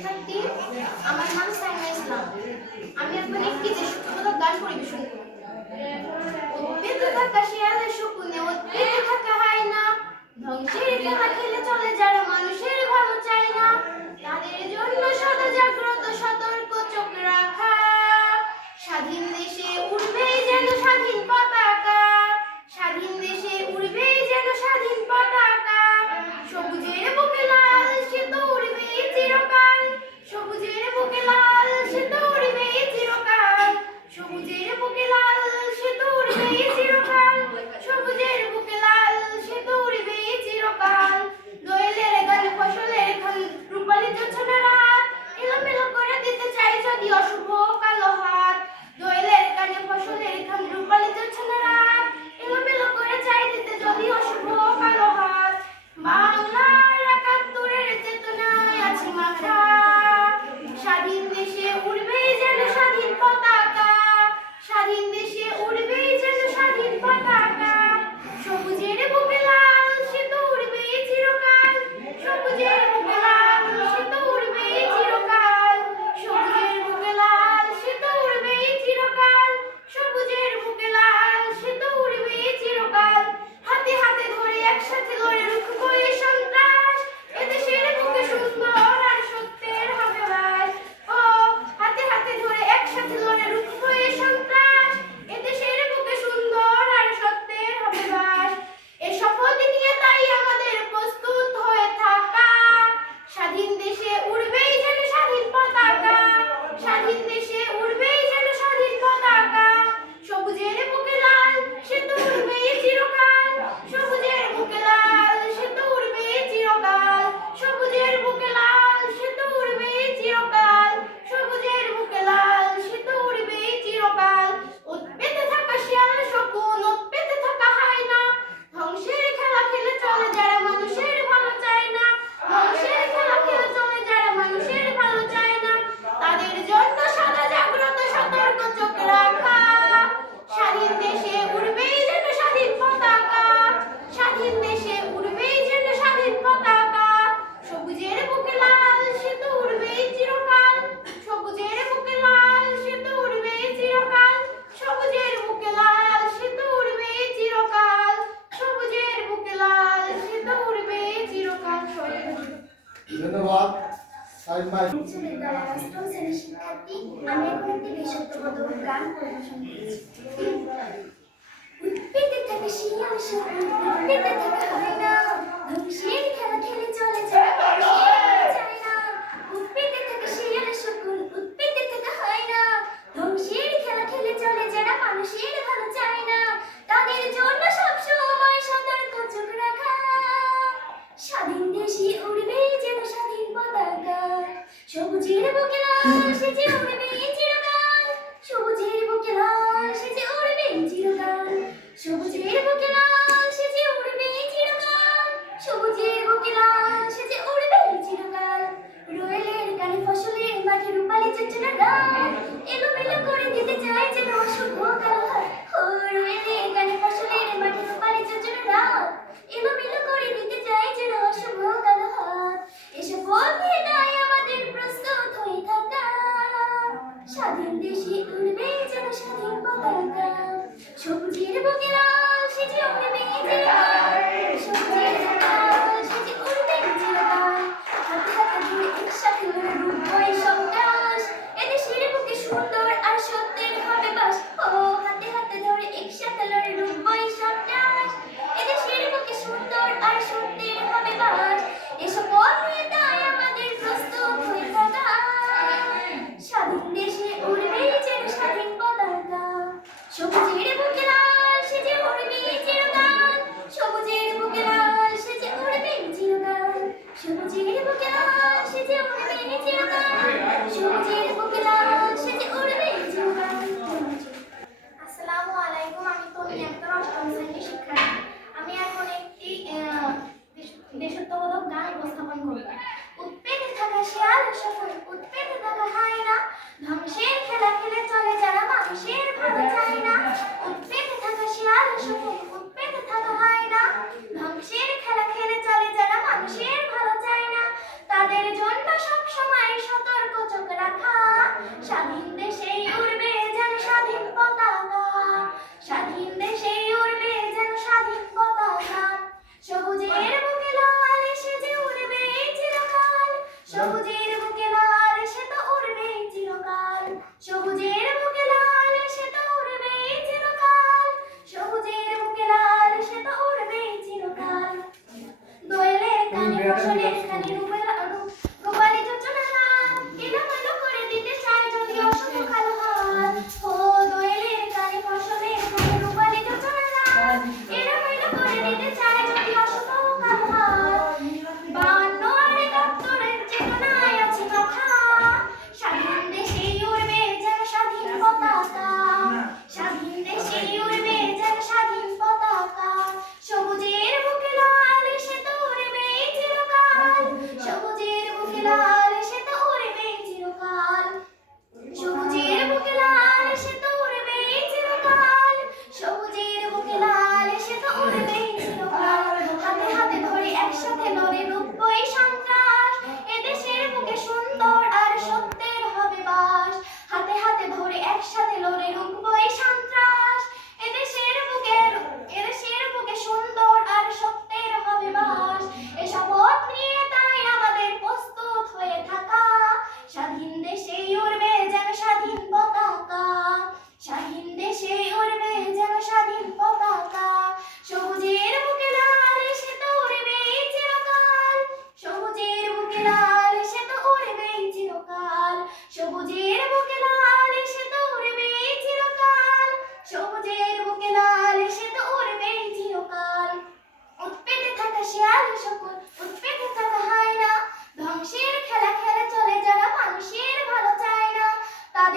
শিক্ষার্থী। আমার নাম সাইমা ইসলাম। আমি এখন একটি দেশাত্মবোধক গান পরিবেশন করব। উদ্ভিদে থাকা শিয়ালের শকুনে উদ্ভিদে থাকা হয় না, ধ্বংসের খেলা খেলে চলে যারা মানুষের ভালো চায় না, তাদের জন্য সদা জাগ্রত সতর্ক চোখ রাখা। স্বাধীন দেশে উড়বেই যেন স্বাধীন পতাকা, স্বাধীন দেশে উড়বেই যেন স্বাধীন পতাকা। সবুজের বুকে লাল সে তো উড়বেই চিরকাল, সবুজের বুকে লাল সে তো উড়বেই চিরকাল, সবুজের বুকে লাল সে তো উড়বেই চিরকাল, সবুজের বুকে লাল সে তো উড়বেই চিরকাল। দোয়েলের গানে ফসলের খান রূপালী জোছনা রাত, এলোমেলো করে দিতে চাই যদি অশুভ কালো হাত। দোয়েলের গানে ফসলের খান রূপালী জোছনা রাত, এলোমেলো করে চাই দিতে যদি অশুভ কালো হাত। বাংলার একাত্তরের চেতনায় আছে মাথা, স্বাধীন দেশে উড়বেই যেন স্বাধীন পতাকা, স্বাধীন দেশে উড়বেই যেন স্বাধীন পতাকা। সবুজের বুকে লাল সে তো উড়বেই চিরকাল, সবুজের বুকে লাল সে তো উড়বেই চিরকাল, সবুজের বুকে লাল সে তো উড়বেই চিরকাল, সবুজের বুকে লাল সে তো উড়বেই চিরকাল। হাতে হাতে ধরে একসাথে লড়ে রুখবো এই সন্ত্রাস, এদেশের বুকে সুন্দর আর সত্যের হবে বাস। ও হাতে হাতে ধরে একসাথে লড়ে রুখবো এই সন্ত্রাস, এদেশের বুকে সুন্দর আর সত্যের হবে বাস। এই শপথ নিয়ে তাই আমাদের প্রস্তুত হয়ে থাকা, স্বাধীন দেশে উড়বেই যেন স্বাধীন পতাকা, স্বাধীন দেশে উড়বেই যেন স্বাধীন পতাকা। সবুজের বুকে লাল সে তো উড়বেই চিরকাল, সবুজের বুকে লাল সে তো উড়বেই চিরকাল, সবুজের বুকে লাল সে তো উড়বেই চিরকাল, সবুজের বুকে লাল সে তো উড়বেই চিরকাল। উৎপেতে থাকা শিয়াল শকুন উৎপেতে থাকা হয় না, ধ্বংসের খেলা খেলে চলে যারা মানুষের ভালো চায় না, ধ্বংসের খেলা খেলে চলে যারা মানুষের ভালো চায় না, তাদের জন্য সদা জাগ্রত সতর্ক চোখ রাখা। স্বাধীন দেশে উড়বেই যেন স্বাধীন পতাকা, স্বাধীন দেশে উড়বেই যেন স্বাধীন পতাকা। সবুজের বুকে লাল সে তো উড়বেই চিরকাল, সবুজের বুকে লাল সে তো উড়বেই চিরকাল, সবুজের বুকে লাল সে তো উড়বেই চিরকাল, সবুজের বুকে লাল সে তো উড়বেই চিরকাল। ধন্যবাদ সাইমা। উচ্চ বিদ্যালয়ের অষ্টম শ্রেণীর শিক্ষার্থী। আমি এখন একটি দেশাত্মবোধক গান পরিবেশন করছি। উৎপেতে থাকে শিয়াল শকুন উৎপেতে থাকা হয় না, ধ্বংসের খেলা খেলে চলে যারা মানুষের ভালো চায় না, উৎপেতে থাকে শিয়াল শকুন উৎপেতে থাকা হয় না, ধ্বংসের খেলা খেলে চলে যারা মানুষের ভালো চায় না, তাদের জন্য সবসময় সতর্ক চোখ রাখা। স্বাধীন দেশে উড়বেই যেন স্বাধীন পতাকা, সবুজের বুকে লাল সে যে উড়বেই চিরকাল, সবুজের বুকে লাল সে যে উড়বেই চিরকাল, সবুজের বুকে লাল সে যে উড়বেই চিরকাল, সবুজের বুকে লাল সে যে উড়বেই চিরকাল। রোয়েলের গানে ফসলের মাঠে রূপালী যোজনা রাত, এলোমেলো করে দিতে চায় যেন অশুভ কালো হাত। ও রোয়েলের গানে ফসলের মাঠে রূপালী যোজনা রাত, এলোমেলো করে দিতে চায় যেন অশুভ কালো হাত। এসব নিয়ে তাই আমাদের প্রস্তুত হয়ে থাকা।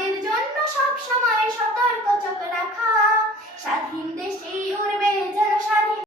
তাদের জন্য সব সময় সতর্ক চোখ রাখা